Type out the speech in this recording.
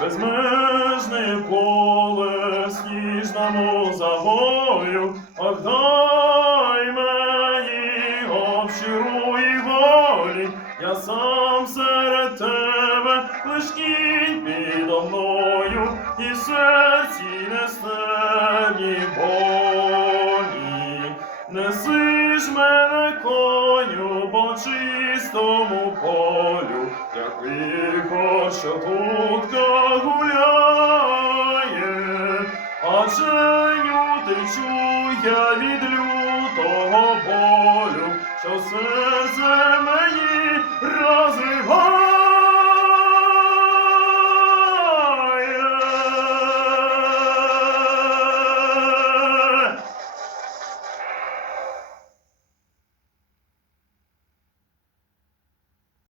безмежне поле сніжному загою, Ах, дай мені общиру і волі, я сам серед тебе, лиш кінь підо мною, і в серці нестерні болі. Неси ж мене коню по чистому вихор, що тутка гуляє, а женю течу я від лютого болю, що серце